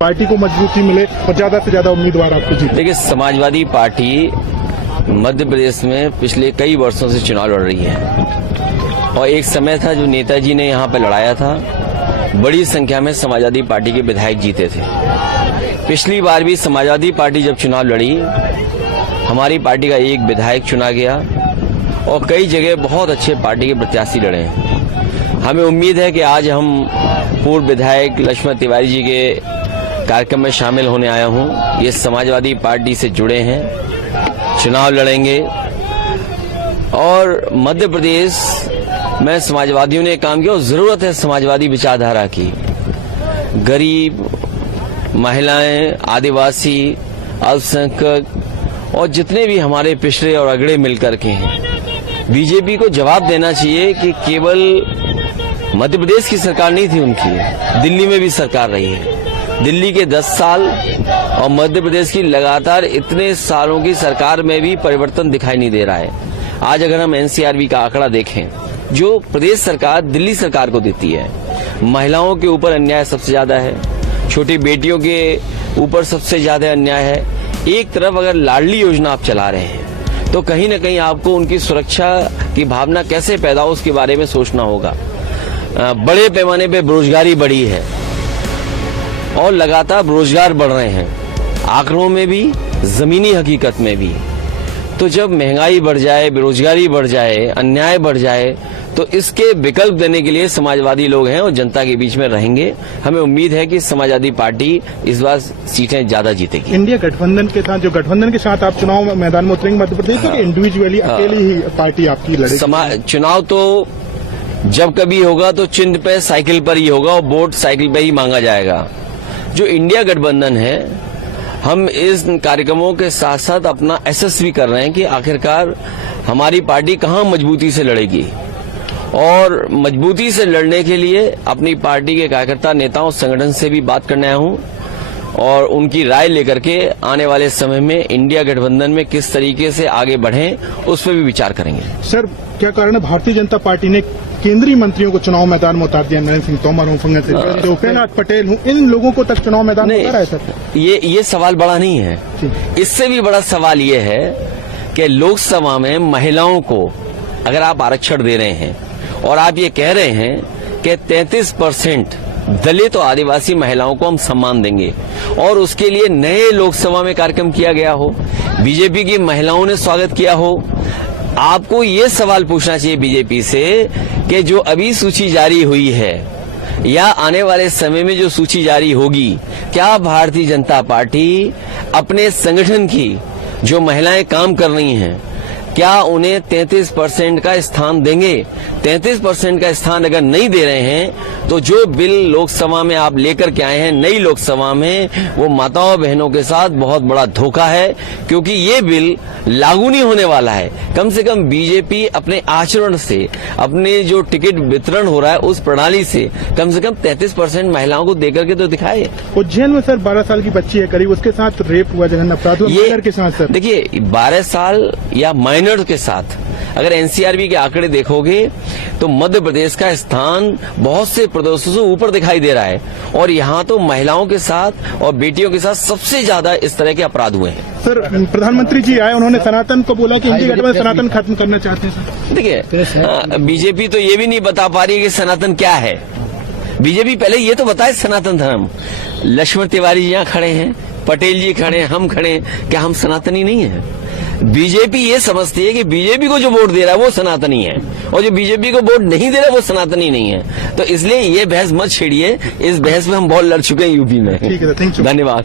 Party को मजबूती मिले और ज्यादा से ज्यादा उम्मीदवार आपको जीते? देखिए, समाजवादी पार्टी मध्य प्रदेश में पिछले कई वर्षों से चुनाव लड़ रही है और एक समय था जो नेताजी ने यहाँ पे लड़ाया था, बड़ी संख्या में समाजवादी पार्टी के विधायक जीते थे। पिछली बार भी समाजवादी पार्टी जब चुनाव लड़ी, हमारी पार्टी का एक विधायक चुना गया और कई जगह बहुत अच्छे पार्टी के प्रत्याशी लड़े हैं। हमें उम्मीद है कि आज हम पूर्व विधायक लक्ष्मण तिवारी जी के कार्यक्रम में शामिल होने आया हूं। ये समाजवादी पार्टी से जुड़े हैं, चुनाव लड़ेंगे और मध्य प्रदेश में समाजवादियों ने काम किया और जरूरत है समाजवादी विचारधारा की। गरीब, महिलाएं, आदिवासी, अल्पसंख्यक और जितने भी हमारे पिछड़े और अगड़े मिलकर के हैं, बीजेपी को जवाब देना चाहिए कि केवल मध्य प्रदेश की सरकार नहीं थी उनकी, दिल्ली में भी सरकार रही है। दिल्ली के 10 साल और मध्य प्रदेश की लगातार इतने सालों की सरकार में भी परिवर्तन दिखाई नहीं दे रहा है। आज अगर हम एनसीआरबी का आंकड़ा देखें, जो प्रदेश सरकार दिल्ली सरकार को देती है, महिलाओं के ऊपर अन्याय सबसे ज्यादा है, छोटी बेटियों के ऊपर सबसे ज्यादा अन्याय है। एक तरफ अगर लाडली योजना आप चला रहे हैं तो कहीं न कहीं आपको उनकी सुरक्षा की भावना कैसे पैदा हो उसके बारे में सोचना होगा। बड़े पैमाने पे बेरोजगारी बढ़ी है और लगातार रोजगार बढ़ रहे हैं, आंकड़ों में भी, जमीनी हकीकत में भी। तो जब महंगाई बढ़ जाए, बेरोजगारी बढ़ जाए, अन्याय बढ़ जाए, तो इसके विकल्प देने के लिए समाजवादी लोग हैं और जनता के बीच में रहेंगे। हमें उम्मीद है कि समाजवादी पार्टी इस बार सीटें ज्यादा जीतेगी। इंडिया गठबंधन के साथ, जो गठबंधन के साथ आप चुनाव मैदान में उतरेंगे मध्य प्रदेश में, इंडिविजुअली अकेली ही पार्टी आपकी लड़ेगी? चुनाव तो जब कभी होगा तो चिन्ह पे साइकिल पर ही होगा और वोट साइकिल पे ही मांगा जाएगा। जो इंडिया गठबंधन है, हम इस कार्यक्रमों के साथ साथ अपना एसेस भी कर रहे हैं कि आखिरकार हमारी पार्टी कहां मजबूती से लड़ेगी और मजबूती से लड़ने के लिए अपनी पार्टी के कार्यकर्ता, नेताओं, संगठन से भी बात करने आया हूं और उनकी राय लेकर के आने वाले समय में इंडिया गठबंधन में किस तरीके से आगे बढ़ें उस पर भी विचार करेंगे। सर, क्या कारण है भारतीय जनता पार्टी ने केंद्रीय मंत्रियों को चुनाव मैदान में उतार दिया? नरेंद्र सिंह तोमर हूं, फंगन सिंह, उपेंद्र पटेल हूं, इन लोगों को तक चुनाव मैदान में उतारा है सर? ये सवाल बड़ा नहीं है। इससे भी बड़ा सवाल ये है कि लोकसभा में महिलाओं को अगर आप आरक्षण दे रहे हैं और आप ये कह रहे हैं कि 33% दलित और आदिवासी महिलाओं को हम सम्मान देंगे और उसके लिए नए लोकसभा में कार्यक्रम किया गया हो, बीजेपी की महिलाओं ने स्वागत किया हो, आपको ये सवाल पूछना चाहिए बीजेपी से कि जो अभी सूची जारी हुई है या आने वाले समय में जो सूची जारी होगी, क्या भारतीय जनता पार्टी अपने संगठन की जो महिलाएं काम कर रही हैं, क्या उन्हें 33% का स्थान देंगे? 33% का स्थान अगर नहीं दे रहे हैं तो जो बिल लोकसभा में आप लेकर के आए हैं नई लोकसभा में, वो माताओं बहनों के साथ बहुत बड़ा धोखा है, क्योंकि ये बिल लागू नहीं होने वाला है। कम से कम बीजेपी अपने आचरण से, अपने जो टिकट वितरण हो रहा है उस प्रणाली से कम 33% महिलाओं को देकर के तो दिखाए। उज्जैन में सर 12 साल की बच्ची है करीब, उसके साथ रेप हुआ, जघन्य अपराध हुआ, माइनर के साथ। सर देखिए, 12 साल या माइनर के साथ अगर एनसीआरबी के आंकड़े देखोगे तो मध्य प्रदेश का स्थान बहुत से प्रदेशों से ऊपर दिखाई दे रहा है और यहाँ तो महिलाओं के साथ और बेटियों के साथ सबसे ज्यादा इस तरह के अपराध हुए हैं। सर, प्रधानमंत्री जी आए, उन्होंने सनातन को बोला कि इंडिया गठबंधन सनातन खत्म करना चाहते हैं। सर देखिए, बीजेपी तो ये भी नहीं बता पा रही है कि सनातन क्या है। बीजेपी पहले ये तो बताए सनातन धर्म। लक्ष्मण तिवारी जी यहाँ खड़े हैं, पटेल जी खड़े हैं, हम खड़े हैं, क्या हम सनातनी नहीं है? बीजेपी ये समझती है कि बीजेपी को जो वोट दे रहा है वो सनातनी है और जो बीजेपी को वोट नहीं दे रहा वो सनातनी नहीं है। तो इसलिए ये बहस मत छेड़िए, इस बहस में हम बहुत लड़ चुके हैं यूपी में। ठीक है, थैंक यू, धन्यवाद।